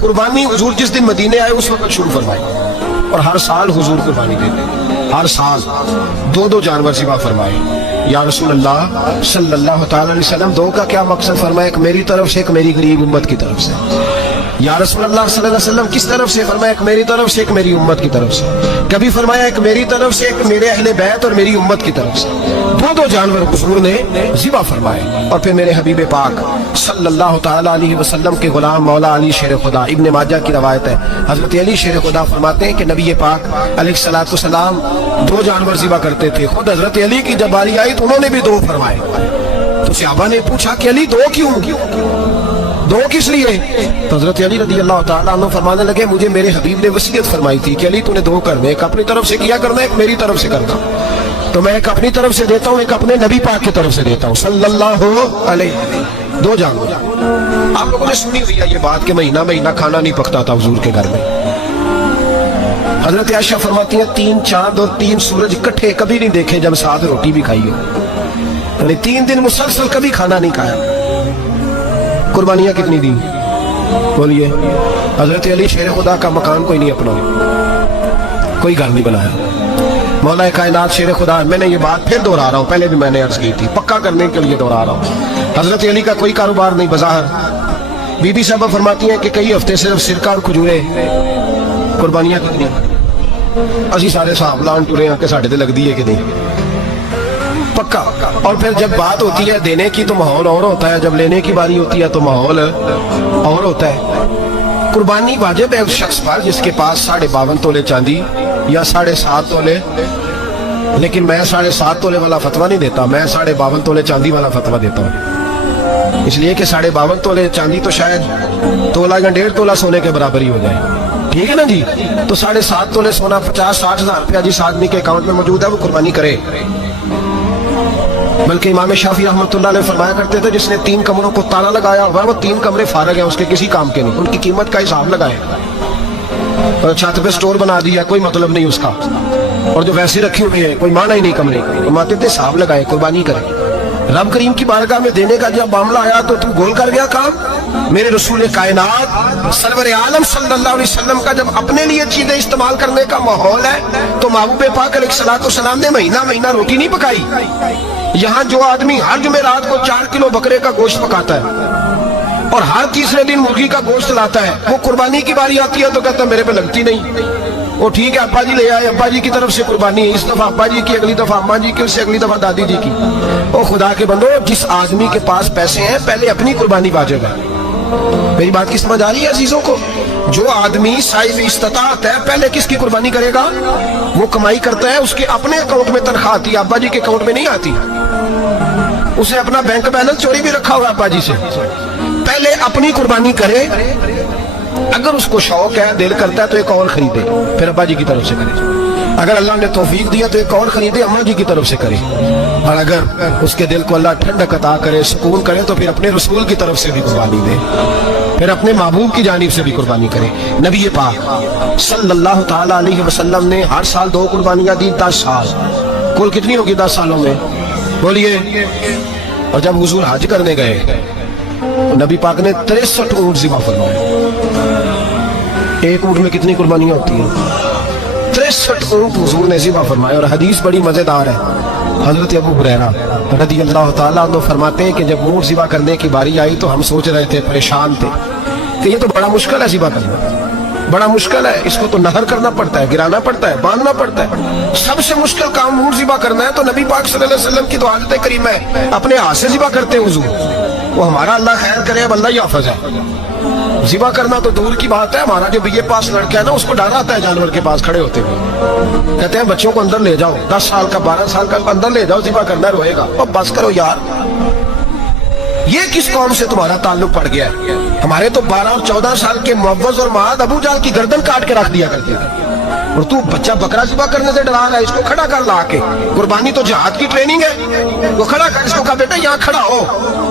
कुर्बानी हुजूर जिस दिन मदीने आए उस वक्त शुरू फरमाई, और हर साल हुजूर कुर्बानी देते, हर साल दो दो जानवर ज़िबा फरमाए। या रसूल अल्लाह सल्लल्लाहु तआला अलैहि वसल्लम, दो का क्या मकसद फरमाया? एक मेरी तरफ से, एक मेरी गरीब उम्मत की तरफ से। या रसूल अल्लाह सल्लल्लाहु अलैहि वसल्लम किस तरफ से फरमाया? एक मेरी तरफ से, एक मेरी उम्मत की तरफ से। कभी फरमाया एक मेरी तरफ से, एक मेरे अहले बैत और मेरी उम्मत की तरफ से। दो दो जानवर हुजूर ने ज़िबा फरमाए। और फिर मेरे हबीब पाक सल्लल्लाहु तआला अलैहि वसल्लम के गुलाम मौला अली शेर खुदा, इब्न माजा की रवायत है, हजरत अली शेर खुदा फरमाते हैं कि नबी पाक अलैहिस्सलातु वस्सलाम दो जानवर ज़िबा करते थे। खुद हजरत अली की जब बारी आई तो उन्होंने भी दो फरमाए। तो सहाबा ने पूछा कि अली दो क्यों, दो किस लिए? तो हजरत अली रज़ी अल्लाह तआला अन्हु फरमाने लगे, मुझे मेरे हबीब ने वसीयत फरमाई थी कि अली तूने दो करने, एक अपनी तरफ से किया करना, एक मेरी तरफ से करना। तो मैं एक अपनी तरफ से देता हूँ, एक अपने नबी पाक की तरफ से देता हूँ सल्लल्लाहु अलैहि। दो जानवर। आप लोगों ने सुनी हुई है ये बात कि महीना महीना खाना नहीं पकता था हुजूर के घर में। हजरत आयशा फरमाती हैं 3 चांद और 3 सूरज इकट्ठे कभी नहीं देखे जब साथ रोटी भी खाई हो, यानी 3 दिन मुसलसल कभी खाना नहीं खाया। कुर्बानियां कितनी दी बोलिए? हजरत अली शेर खुदा का मकान कोई नहीं अपना, कोई घर नहीं बनाया। मौला कायनात शेर खुदा, मैंने ये बात फिर दोहरा रहा हूँ, पहले भी मैंने अर्ज की थी, पक्का करने के लिए दोहरा रहा हूँ। हजरत अली का कोई कारोबार नहीं बज़ाहिर। बीबी साहबा फरमाती हैं कि कई हफ्ते सिर्फ सिरका और खजूरे। कुर्बानियां कितनी? असी सारे हिसाब लान टुरे हैं कि साढ़े ते लगती है कि नहीं, पक्का। और फिर जब बात होती है देने की तो माहौल और होता है, जब लेने की बारी होती है तो माहौल और होता है। कुर्बानी वाजिब है उस शख्स पर जिसके पास 52.5 तोले चांदी या 7.5 तोले, लेकिन मैं 7.5 तोले वाला फतवा नहीं देता, मैं 52.5 तोले चांदी वाला फतवा देता हूँ। इसलिए कि 52.5 तोले चांदी तो शायद तोला या 1.5 तोला सोने के बराबर ही हो जाए, ठीक है ना जी। तो 7.5 तोले सोना 50-60 हज़ार रुपया जिस आदमी के अकाउंट में मौजूद है वो कुर्बानी करे। बल्कि इमाम शाफी रहमतुल्लाह अलैह फरमाया करते थे, जिसने 3 कमरों को ताला लगाया हुआ वो 3 कमरे फारग हैं, उसके किसी काम के नहीं, उनकी कीमत का हिसाब लगाए। और छत पे स्टोर बना दिया, कोई मतलब नहीं उसका, और जो वैसे रखी हुई है कोई माना ही नहीं कमरे, माते थे हिसाब लगाए, कुर्बानी करे। रब करीम की बारगाह में देने का जब मामला आया तो तू गोल कर गया काम। मेरे रसूल कायनात सरवर आलम सल्लल्लाहु अलैहि वसल्लम का जब अपने लिए चीजें इस्तेमाल करने का माहौल है तो महबूब पाक अलैहिस्सलाम ने महीना महीना रोटी नहीं पकाई। यहाँ जो आदमी हर जुमेरात को 4 किलो बकरे का गोश्त पकाता है और हर तीसरे दिन मुर्गी का गोश्त लाता है, वो कुर्बानी की बारी आती है तो कहता मेरे पे लगती नहीं। वो ठीक है अब्बा जी ले आए, अब्बा जी की तरफ से कुर्बानी है, इस दफा अब्बा जी की, अगली दफा अम्मा जी की, उससे अगली दफा दादी जी की। ओ खुदा के बंदो, जिस आदमी के पास पैसे हैं पहले अपनी कुर्बानी वाजिब है। मेरी बात की समझ आ रही है अजीजों को? जो आदमी साहिब इस्तात है पहले किसकी कुर्बानी करेगा? वो कमाई करता है, उसके अपने अकाउंट में तनख्वाह आती है, अब्बा जी के अकाउंट में नहीं आती। उसे अपना बैंक बैलेंस चोरी भी रखा हुआ अब्बा जी से। पहले अपनी कुर्बानी करे, अगर उसको शौक है, दिल करता है तो एक और खरीदे, फिर अब्बा जी की तरफ से करे। अगर अल्लाह ने तौफीक दिया तो एक और खरीदे, अम्मा जी की तरफ से करे। और अगर उसके दिल को अल्लाह ठंडक अता करे, सुकून करे, तो फिर अपने रसूल की तरफ से भी कुर्बानी दे, फिर अपने महबूब की जानिब से भी कुर्बानी करे। नबी पाक सल्लल्लाहु तआला अलैहि वसल्लम ने हर साल 2 कुर्बानियां दी, 10 साल। कुल कितनी होगी 10 सालों में बोलिए? और जब हुजूर हज करने गए नबी पाक ने 63 ऊंट ज़िबा फरमाए। एक ऊंट में कितनी कुर्बानियां होती हैं? 63 ऊंट हुजूर ने ज़िबा फरमाए। और हदीस बड़ी मजेदार है, हजरत अबू हुरैरा रज़ी अल्लाह तआला अन्हु फरमाते हैं कि जब ऊंट ज़िबा करने की बारी आई तो हम सोच रहे थे, परेशान थे कि ये तो बड़ा मुश्किल है ज़िबा करना, बड़ा मुश्किल है, इसको तो नहर करना पड़ता है, गिराना पड़ता है, बांधना पड़ता है। सबसे मुश्किल काम ऊंट ज़िबा करना है। तो नबी पाक सल्लल्लाहु अलैहि वसल्लम की तो आदत करीम है, अपने हाथ से ज़िबा करते हैं हुजूर। वो हमारा अल्लाह खैर करे, अब अल्लाह ही हाफ़िज़ है। ज़िबा करना तो दूर की बात है, हमारा जो बीए पास लड़का है ना उसको डर आता है जानवर के पास खड़े होते हुए। कहते हैं बच्चों को अंदर ले जाओ, 10 साल का 12 साल का अंदर ले जाओ, ज़िबा करना रोएगा। और बस करो यार, ये किस कौम से तुम्हारा ताल्लुक पड़ गया है? हमारे तो 12 और 14 साल के मुअव्वज़ और माद अबू जाल की गर्दन काट के रख दिया करते थे, और तू बच्चा बकरा ज़िबा करने से डरा रहा है। इसको खड़ा कर ला के, कुर्बानी तो जहाद की ट्रेनिंग है, वो खड़ा कर, इसको कहा बेटा यहाँ खड़ा हो।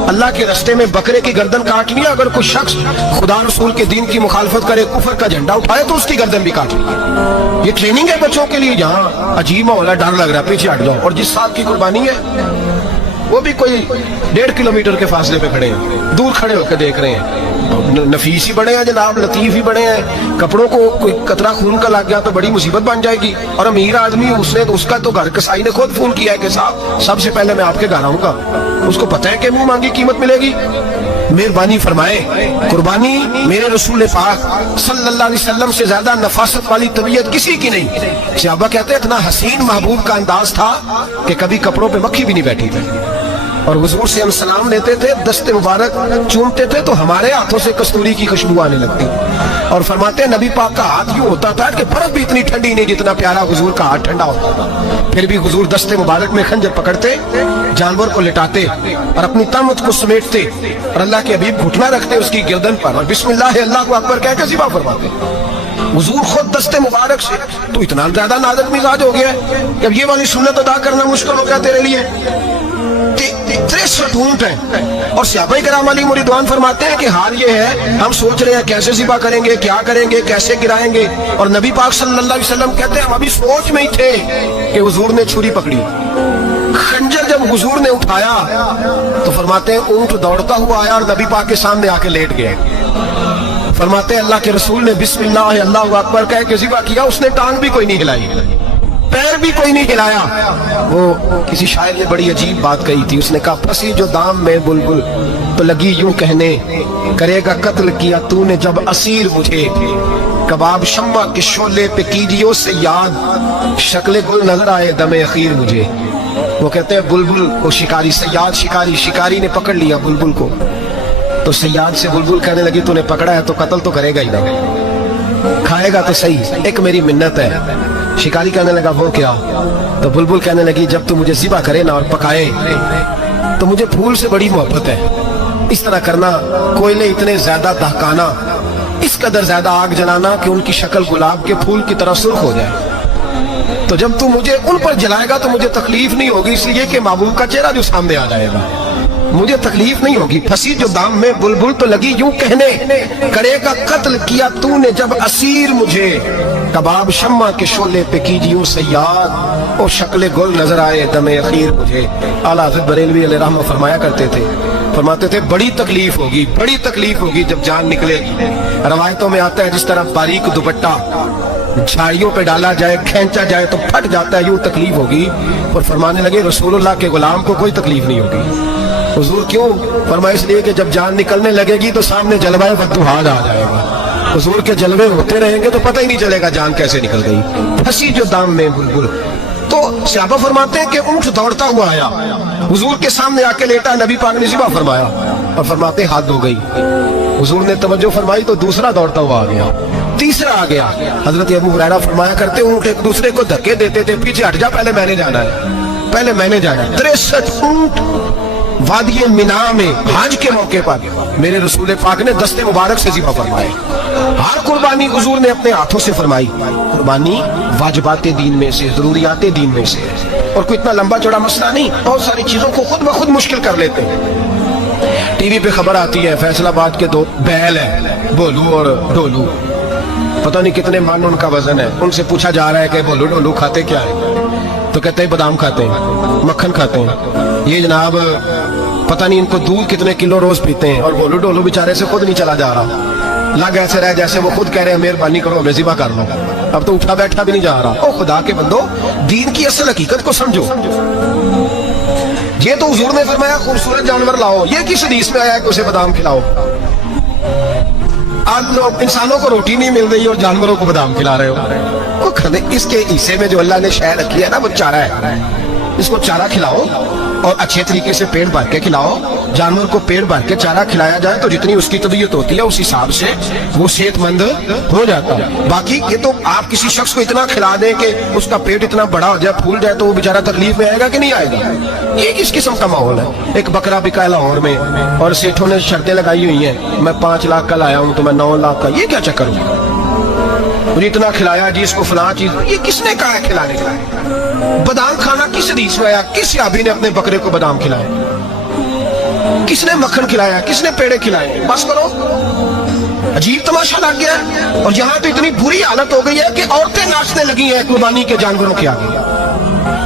अल्लाह के रास्ते में बकरे की गर्दन काट लिया, अगर कोई शख्स खुदा रसूल के दीन की मुखालफत करे, कुफर का झंडा उठाए तो उसकी गर्दन भी काट ली। ये ट्रेनिंग है बच्चों के लिए। यहाँ अजीब माहौल है, डर लग रहा है, पीछे हट जाओ। और जिस साथ की कुर्बानी है वो भी कोई 1.5 किलोमीटर के फासले पे खड़े हैं, दूर खड़े होकर देख रहे हैं। नफीस ही बने हैं जनाब, लतीफ ही बने हैं, कपड़ों को कोई कतरा खून का लग गया तो बड़ी मुसीबत बन जाएगी। और अमीर आदमी उसने तो उसका तो घर कसाई ने खुद फोन किया है कि साहब सबसे पहले मैं आपके घर आऊंगा, उसको पता है कि मुंह मांगी कीमत मिलेगी। मेहरबानी फरमाए, कुर्बानी मेरे रसूल पाक सल्लल्लाहु अलैहि वसल्लम से ज्यादा नफासत वाली तबीयत किसी की नहीं। सहाबा कहते हैं इतना हसीन महबूब का अंदाज था कि कभी कपड़ों पे मक्खी भी नहीं बैठी थी। और हुजूर से हम सलाम लेते थे, दस्ते मुबारक चूमते थे तो हमारे हाथों से कस्तूरी की खुशबू आने लगती। और फरमाते हैं नबी पाक का हाथ यूं होता था कि बर्फ भी इतनी ठंडी नहीं जितना प्यारा हुजूर का हाथ ठंडा होता था। फिर भी हुजूर दस्ते मुबारक में खंजर पकड़ते, जानवर को लिटाते और अपनी तमत को समेटते और अल्लाह के हबीब घुटना रखते उसकी गर्दन पर और बिस्मिल्लाह अल्लाहु अकबर कह के ज़िबा फरमाते। हुजूर खुद दस्ते मुबारक से तो इतना ज्यादा नाजुक मिजाज हो गया कि अब ये वाली सुन्नत अदा करना मुश्किल हो गया तेरे लिए। 63 ऊंट हैं और सहाबाए किराम अलैहिम रिदवान फरमाते हैं कि हाल ये है, हम सोच रहे हैं कैसे ज़िबा करेंगे, क्या करेंगे, कैसे गिराएंगे। और नबी पाक सल्लल्लाहु अलैहि वसल्लम कहते हैं हम अभी सोच में ही थे कि हुजूर ने छुरी पकड़ी, खंजर जब हुजूर ने उठाया तो फरमाते हैं ऊंट दौड़ता हुआ आया और नबी पाक के सामने आके लेट गया। फरमाते हैं अल्लाह के रसूल ने बिस्मिल्लाह अल्लाहु अकबर कह के ज़िबा किया, उसने टांग भी कोई नहीं हिलाई, पैर भी कोई नहीं हिलाया। वो किसी शायर ने बड़ी अजीब बात कही थी, उसने कहा फंसी जो दाम में बुलबुल तो लगी यूं कहने, करेगा कत्ल किया तूने जब असीर मुझे, कबाब शम्मा के शोले पे कीजियो से याद, शक्ल गुल नजर आए दमे अखीर मुझे। वो कहते हैं बुलबुल को शिकारी, सयाद शिकारी, शिकारी ने पकड़ लिया बुलबुल को तो सयाद से बुलबुल कहने लगी तूने पकड़ा है तो कत्ल तो करेगा ही ना, खाएगा तो सही, एक मेरी मिन्नत है। शिकारी कहने लगा वो क्या? तो बुलबुल कहने लगी जब तू मुझे ज़िबा करे ना और पकाए तो मुझे फूल से बड़ी मोहब्बत है, इस तरह करना, कोयले इतने ज्यादा दहकाना, इस कदर ज्यादा आग जलाना कि उनकी शक्ल गुलाब के फूल की तरह सुर्ख हो जाए। तो जब तू मुझे उन पर जलाएगा तो मुझे तकलीफ नहीं होगी, इसलिए कि महबूब का चेहरा जो सामने आ जाएगा, मुझे तकलीफ नहीं होगी। फंसी जो दाम में बुलबुल तो लगी यूं कहने, करेगा कत्ल किया तूने जब असीर मुझे, कबाब शम्मा के शोले पे कीजियो सयाद, ओ शक्ल गुल नजर आए दमे अखीर मुझे। आला हज़रत बरेलवी अलैहि रहमत फरमाया करते थे, फरमाते थे बड़ी तकलीफ होगी, बड़ी तकलीफ होगी जब जान निकलेगी। रवायतों में आता है जिस तरह बारीक दुपट्टा झाड़ियों पे डाला जाए, खींचा जाए तो फट जाता है, यूं तकलीफ होगी। और फरमाने लगे रसूलुल्लाह के गुलाम को कोई तकलीफ नहीं होगी। हुजूर क्यों? फरमाया इसलिए कि जब जान निकलने लगेगी तो सामने जलवाए बद्दुहाद आ जाएगा, हुजूर के जलवे होते रहेंगे तो पता ही नहीं चलेगा जान कैसे निकल गई। फंसी जो दाम में बुलबुल। तो सहाबा फरमाते हैं कि ऊंट दौड़ता हुआ आया, हुजूर के सामने आके लेटा, नबी पाक ने ज़िबा फरमाया और फरमाते हाथ हो गई। हुजूर ने तवज्जो फरमाई तो दूसरा दौड़ता हुआ आ गया, तीसरा आ गया। हजरत अबू हुरैरा फरमाया करते ऊंट एक दूसरे को धक्के देते थे, पीछे हट जा, पहले मैंने जाना है, पहले मैंने जाना है। 63 ऊंट वादिये मिना में हज के मौके पर मेरे रसूल पाक ने दस्ते मुबारक से ज़िबा फरमाए। हर कुर्बानी हुजूर ने अपने हाथों से फरमाई। कुर्बानी वाजिबाते दीन में से, जरूरियाते दीन में से, और कोई इतना लंबा चौड़ा मसला नहीं। बहुत सारी चीजों को खुद ब खुद मुश्किल कर लेते हैं। टीवी पे खबर आती है फैसलाबाद के दो बैल है, बोलू और डोलू, पता नहीं कितने मन उनका वजन है। उनसे पूछा जा रहा है कि बोलू डोलू खाते क्या है, तो कहते हैं बादाम खाते हैं, मक्खन खाते हैं। ये जनाब पता नहीं इनको दूध कितने किलो रोज पीते हैं, और बोलू डोलू बेचारे से खुद नहीं चला जा रहा, लग ऐसे रहे जैसे वो खुद कह रहे हैं मेहरबानी करो हमें ज़िबा कर लो, अब तो उठा बैठा भी नहीं जा रहा। ओ खुदा के बंदो, दीन की असल हकीकत को समझो। ये तो हुजूर ने फरमाया खूबसूरत जानवर लाओ, ये किस हदीस में आया है कि उसे बादाम खिलाओ? आज लोग इंसानों को रोटी नहीं मिल रही और जानवरों को बादाम खिला रहे हो। इसके हिस्से में जो अल्लाह ने शय रखी है ना, वो चारा है, इसको चारा खिलाओ और अच्छे तरीके से पेट भर के खिलाओ। जानवर को पेट भर के चारा खिलाया जाए तो जितनी उसकी तबीयत होती है उस हिसाब से वो सेहतमंद हो जाता है। बाकी ये तो आप किसी शख्स को इतना खिला दें कि उसका पेट इतना बड़ा हो जाए, फूल जाए, तो वो बेचारा तकलीफ में आएगा कि नहीं आएगा? ये किस किस्म का माहौल है? एक बकरा बिका लाहौर में और सेठों ने शर्तें लगाई हुई हैं, मैं 5 लाख का लाया हूं तो मैं 9 लाख का। ये क्या चक्कर हुआ? मुझे इतना खिलाया जी, इसको फलां चीज, ये किसने कहा है खिलाने का? बादाम खाना किस हदीस में आया? किस सहाबी ने अपने बकरे को बादाम खिलाया? किसने मक्खन खिलाया? किसने पेड़े खिलाए? बस करो, अजीब तमाशा लग गया। और यहाँ तो इतनी बुरी हालत हो गई है कि औरतें नाचने लगी हैं कुर्बानी के जानवरों के आगे,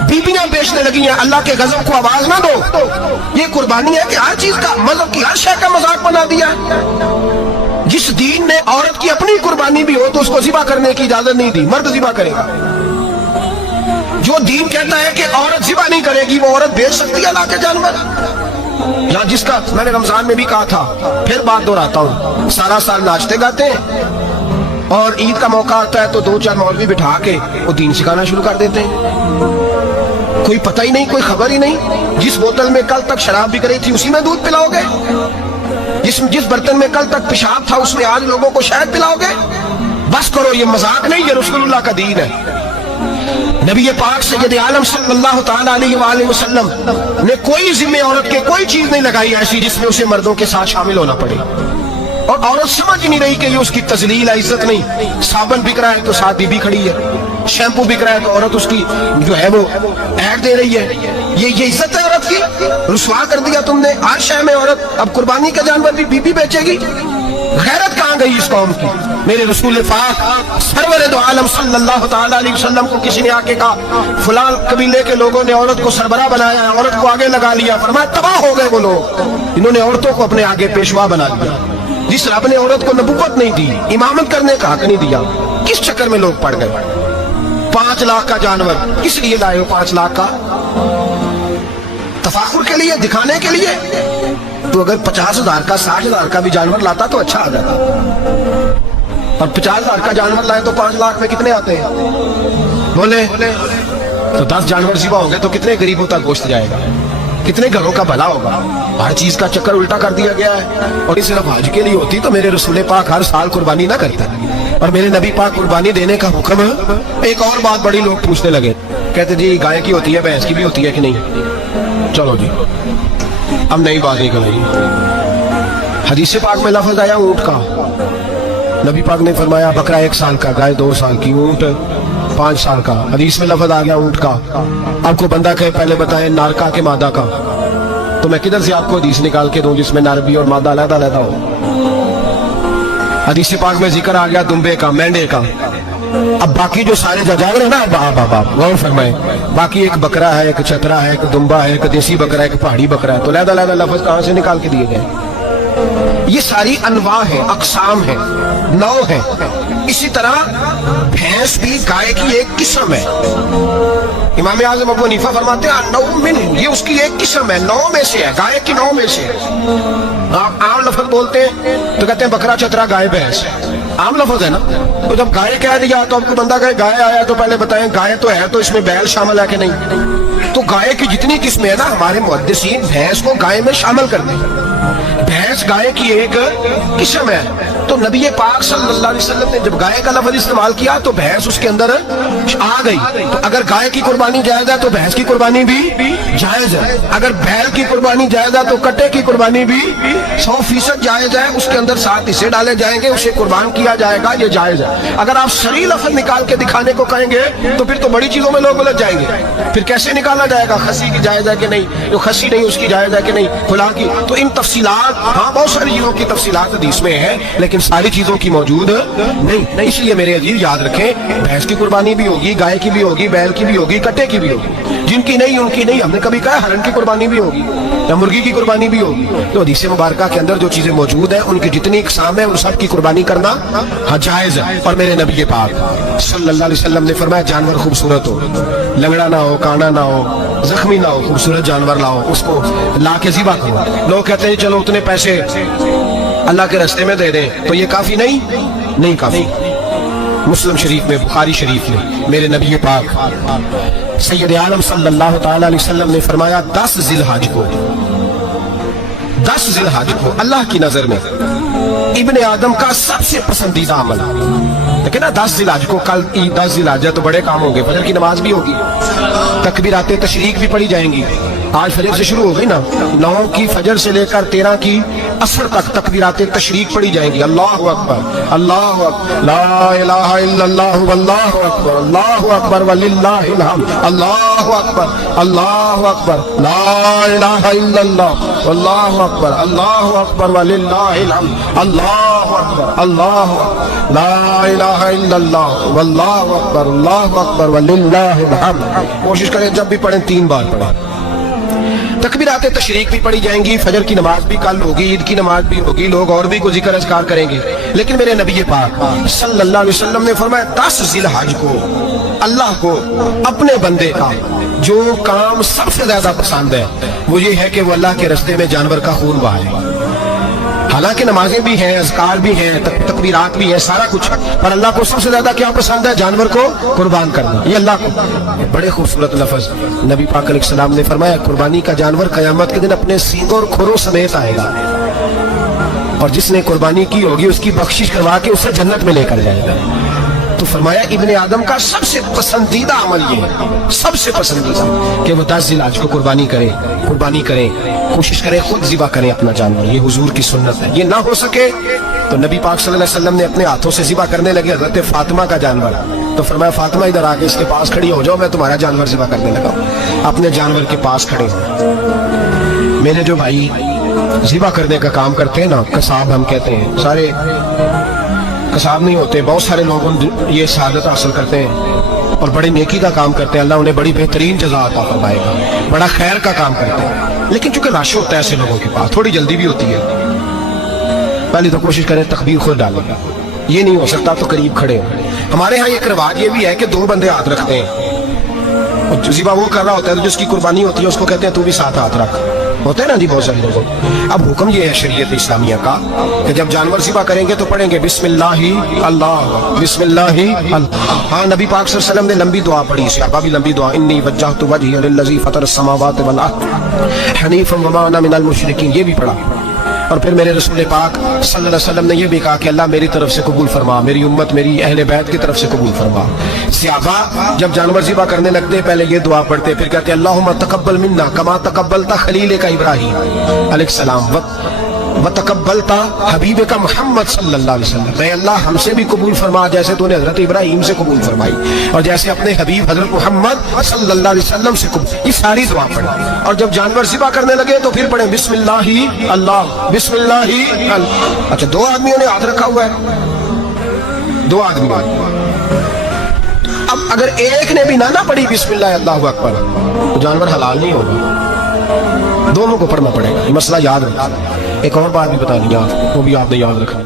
बीबियां बेचने लगी हैं। अल्लाह के गजब को आवाज ना दो। ये कुर्बानी है कि हर चीज का, मतलब की हर शय का मजाक बना दिया। जिस दीन ने औरत की अपनी कुर्बानी भी हो तो उसको ज़िबा करने की इजाजत नहीं दी, मर्द ज़िबा करेगा। जो दीन कहता है कि औरत ज़िबा नहीं करेगी, वो औरत बेच सकती है ला के जानवर। या जिसका मैंने रमजान में भी कहा था, फिर बात दोहराता हूँ, सारा साल नाचते गाते हैं और ईद का मौका आता है तो 2-4 मौलवी बिठा के वो दीन सिखाना शुरू कर देते हैं। कोई पता ही नहीं, कोई खबर ही नहीं। जिस बोतल में कल तक शराब बिक रही थी उसी में दूध पिलाओगे? जिस बर्तन में कल तक पेशाब था उसमें आज लोगों को शहद पिलाओगे? बस करो, ये मजाक नहीं, ये रसूलुल्लाह का दीन है। नबी पाक सैयद आलम सल्लल्लाहु तआला अलैहि वसल्लम ने कोई जिम्मे औरत के कोई चीज नहीं लगाई ऐसी जिसमें उसे मर्दों के साथ शामिल होना पड़े। और औरत समझ ही नहीं रही कि ये उसकी तजलील है, इज्जत नहीं। साबन बिक रहा है तो साथ बीबी खड़ी है, शैम्पू बिक रहा है तो औरत उसकी जो है वो ऐड दे रही है। ये इज्जत है औरत की? रुसवा कर दिया तुमने। हर शहर में औरत अब कुर्बानी का जानवर भी बीबी बेचेगी। गैरत कहाँ गई इस कौम की? मेरे रसूल पाक सरवर दो आलम सल्लल्लाहु तआला अलैहि वसल्लम को किसी ने आके कहा फलां कबीले के लोगों ने औरत को सरबराह बनाया है, औरत को आगे लगा लिया। फरमाया तबाह हो गए वो लोग, इन्होंने औरतों को अपने आगे पेशवा बना लिया। जिस रब ने औरत को नबुव्वत नहीं दी, इमामत करने का हक नहीं दिया, किस चक्कर में लोग पड़ गए? 5 लाख का जानवर किस लिए लाए हो? 5 लाख का तफाखुर के लिए, दिखाने के लिए? तो अगर 50,000 का 60,000 का भी जानवर लाता तो अच्छा आ जाता। और 50,000 का जानवर लाए तो 5 लाख में कितने आते हैं? बोले तो 10 जानवर ज़िबा होंगे तो कितने गरीबों तक गोश्त जाएगा, कितने घरों का भला होगा। हर चीज का चक्कर उल्टा कर दिया गया है। और ये सिर्फ हज के लिए होती तो मेरे रसूल पाक हर साल कुर्बानी ना करते। और मेरे नबी पाक कुर्बानी देने का हुक्म। एक और बात बड़ी लोग पूछने लगे, कहते जी गाय की होती है, भैंस की भी होती है कि नहीं? चलो जी, अब नई बात नहीं करेंगे। हदीस पाक में लफ्ज आया ऊंट का, नबी पाक ने फरमाया बकरा 1 साल का, गाय 2 साल की, ऊंट 5 साल का। हदीस में लफ्ज आ गया ऊंट का। आपको बंदा कहे पहले बताए नारका के मादा का, तो मैं किधर से आपको हदीस निकाल के दूं जिसमें नार भी और मादा अलग-अलग हो? हदीस पाक में जिक्र आ गया दुम्बे का, मेंढे का। अब बाकी जो सारे जानवर है ना, गौर फरमाए, बाकी एक बकरा है, एक चतरा है, एक दुम्बा है, एक देसी बकरा है, एक पहाड़ी बकरा है, तो अलग-अलग लफ्ज कहां से निकाल के दिए गए? ये सारी अनवा है, अकसाम है, नौ है। इसी तरह भैंस भी गाय की एक किस्म है। इमाम आज़म अबू हनीफा फरमाते हैं नौ मिन, ये उसकी एक किस्म है, 9 में से है, गाय की 9 में से है। आप आम लफ्ज बोलते हैं तो कहते हैं बकरा चतरा गाय भैंस, आम लफ्ज है ना। तो जब गाय कह दिया तो आपको बंदा कहे गाय आया तो पहले बताएं गाय तो है, तो इसमें बैल शामिल है कि नहीं? तो गाय की जितनी किस्में है ना, हमारे मुहद्दिसीन भैंस को गाय में शामिल कर दें। भैंस गाय की एक किस्म है। तो नबी पाक सल्लल्लाहु अलैहि वसल्लम ने जब गाय का लफ्ज इस्तेमाल किया तो भैंस उसके अंदर आ गई। तो अगर गाय की कुर्बानी जायज है तो भैंस की कुर्बानी भी जायज है। अगर बैल की कुर्बानी जायज है तो कट्टे की कुर्बानी भी 100% जायज है। उसके अंदर 7 हिस्से डाले जाएंगे, उसे कुर्बान किया जाएगा, ये जायज है। अगर आप सही लफ्ज निकाल के दिखाने को कहेंगे तो फिर तो बड़ी चीजों में लोग उलझ जाएंगे। फिर कैसे निकाला जाएगा खसी की जायज है कि नहीं, जो खसी नहीं उसकी जायज है कि नहीं, खुला की? तो इन तफसीलात, हाँ बहुत सारी चीजों की तफसीलात हदीस में है, लेकिन सारी चीजों की मौजूद नहीं। इसलिए मेरे अजीज याद रखें, भैंस की कुर्बानी भी होगी, गाय की भी होगी, बैल की भी होगी, कट्टे की भी होगी। जिनकी नहीं उनकी नहीं। हमने कभी कहा हरन की कुर्बानी भी होगी या मुर्गी की कुर्बानी भी होगी। तो हदीस मुबारका के अंदर जो चीजें मौजूद हैं उनकी जितनी इकसाम है उन सब की कुर्बानी करना हाँ जायज है। और मेरे नबी पाक सल्लल्लाहु अलैहि वसल्लम ने फरमाया जानवर खूबसूरत हो, लंगड़ा ना हो, काना ना हो, जख्मी ना हो, खूबसूरत जानवर लाओ, उसको ला के ज़िबा करो। लोग कहते हैं चलो उतने पैसे अल्लाह के रास्ते में दे दें, तो ये काफी नहीं काफी। मुस्लिम शरीफ में, बुखारी शरीफ में मेरे नबी पाक सैयद आलम सल्लल्लाहु तआला अलैहि वसल्लम ने फरमाया 10 ज़िलहज को अल्लाह की नजर में इब्ने आदम का सबसे पसंदीदा अमल। लेकिन ना 10 ज़िलहज को, कल 10 ज़िलहज है तो बड़े काम होंगे, फजर की नमाज भी होगी, तकबीराते तशरीक भी पढ़ी जाएंगी। आज फजर से शुरू हो गई ना, 9 की फजर से लेकर 13 की असर तक तकबीराते तशरीक पढ़ी जाएंगी। अल्लाहु अकबर, अल्लाहु अकबर, ला इलाहा इल्लल्लाह वल्लाहु अकबर, अल्लाहु अकबर वलिल्लाहिल हम्द, अल्लाहु अकबर, अल्लाहु अकबर, ला इलाहा इल्लल्लाह वल्लाहु अकबर, अल्लाहु अकबर वलिल्लाहिल हम्द, अल्लाहु अकबर, अल्लाहु अकबर, ला इलाहा इल्लल्लाह वल्लाहु अकबर, अल्लाहु अकबर वलिल्लाहिल हम्द। कोशिश करें जब भी पढ़ें 3 बार पढ़ें। तकबीरात तशरीक भी पढ़ी जाएंगी, फजर की नमाज भी कल होगी, ईद की नमाज भी होगी, लोग और भी कुछ जिक्र अज़कार करेंगे। लेकिन मेरे नबी पाक सल्लल्लाहु अलैहि वसल्लम ने फरमाया 10 ज़िलहज को अल्लाह को अपने बंदे का जो काम सबसे ज्यादा पसंद है वो ये है कि वो अल्लाह के रास्ते में जानवर का खून बहाए। हालांकि नमाजें भी हैं, अज़कार भी हैं, तकबीरात भी हैं, सारा कुछ, पर अल्लाह को सबसे ज्यादा क्या पसंद है? जानवर को कुर्बान करना। ये अल्लाह को बड़े खूबसूरत लफ्ज नबी पाक अलैहिस्सलाम ने फरमाया, कुर्बानी का जानवर कयामत के दिन अपने सींगों और खुरों समेत आएगा और जिसने कुर्बानी की होगी उसकी बख्शिश करवा के उसे जन्नत में लेकर जाएगा। तो फरमाया इब्ने आदम का सबसे पसंदीदा अमल ये है, सबसे पसंदीदा, कि वो 10 ज़िलहज को कुर्बानी करें, कोशिश करें खुद ज़िबा करें अपना जानवर। ये हुजूर की सुन्नत है। ये ना हो सके तो नबी पाक सल्लल्लाहु अलैहि वसल्लम ने अपने हाथों से ज़िबा करने लगे हज़रत फातिमा का जानवर। तो फरमाया फातिमा इधर आके इसके पास खड़ी हो जाओ, मैं तुम्हारा जानवर ज़िबा करने लगा। अपने जानवर के पास खड़े हो। मेरे जो भाई ज़िबा करने का काम करते हैं ना, कसाब हम कहते हैं, सारे कसाब नहीं होते, बहुत सारे लोग ये शहादत हासिल करते हैं और बड़ी नेकी का काम करते हैं, अल्लाह उन्हें बड़ी बेहतरीन जज़ा अता फरमाएगा, बड़ा खैर का काम करते हैं। लेकिन चूंकि रश होता है ऐसे लोगों के पास, थोड़ी जल्दी भी होती है, पहले तो कोशिश करें तकबीर खुद डालेगा, ये नहीं हो सकता तो करीब खड़े हो। हमारे यहाँ एक रिवाज ये भी है कि 2 बंदे हाथ रखते हैं और ज़िबा वो कर रहा होता है तो जिसकी कुर्बानी होती है उसको कहते हैं तू भी साथ हाथ रख, होते हैं ना जी बहुत सारे लोगों। अब हुक्म ये है शरीयत इस्लामिया का कि जब जानवर ज़िबा करेंगे तो पढ़ेंगे बिस्मिल्लाहि अल्लाह, बिस्मिल्लाहि अल्लाह। हाँ, नबी पाक सल्लल्लाहु अलैहि वसल्लम ने लंबी दुआ पढ़ी, सहाबा भी लंबी दुआ, इन्नी वज्जहतु वजहिया लिल्लज़ी फ़तरस समावाति वल अर्द हनीफ़न वमा अना मिनल मुशरिकीन, ये भी पढ़ा। और फिर मेरे रसूल पाक सल्लल्लाहु अलैहि वसल्लम ने ये भी कहा कि अल्लाह मेरी तरफ से कबूल फरमा, मेरी उम्मत, मेरी अहले बैत की तरफ से कबूल फरमा। सहाबा जब जानवर ज़िबा करने लगते पहले ये दुआ पढ़ते, फिर कहते अल्लाहुम्मा तक़ब्बल मिन्ना कमा तक़ब्बलता खलील का इब्राहीम अलैहिस्सलाम व तक़ब्बलता हबीब का मोहम्मद सल्लल्लाहु अलैहि वसल्लम, अल्लाह हमसे भी कबूल फरमा जैसे तूने हजरत इब्राहीम से कबूल फरमाई और जैसे अपने हबीब हजरत मोहम्मद सल्लल्लाहु अलैहि वसल्लम से कबूल। ये सारी दुआ पढ़ी और जब जानवर ज़िबा करने लगे तो फिर पढ़े बिस्मिल्लाहि अल्लाह, बिस्मिल्लाहि अल्लाह। अच्छा, 2 आदमियों ने हाथ रखा हुआ है, 2 आदमी। अब अगर एक ने भी ना पढ़ी बिस्मिल्लाह अल्लाहु अकबर तो जानवर हलाल नहीं होगा, दोनों को पढ़ना पड़ेगा। ये मसला याद रखना। एक और बात भी बता दी, वो भी आपने याद रखना।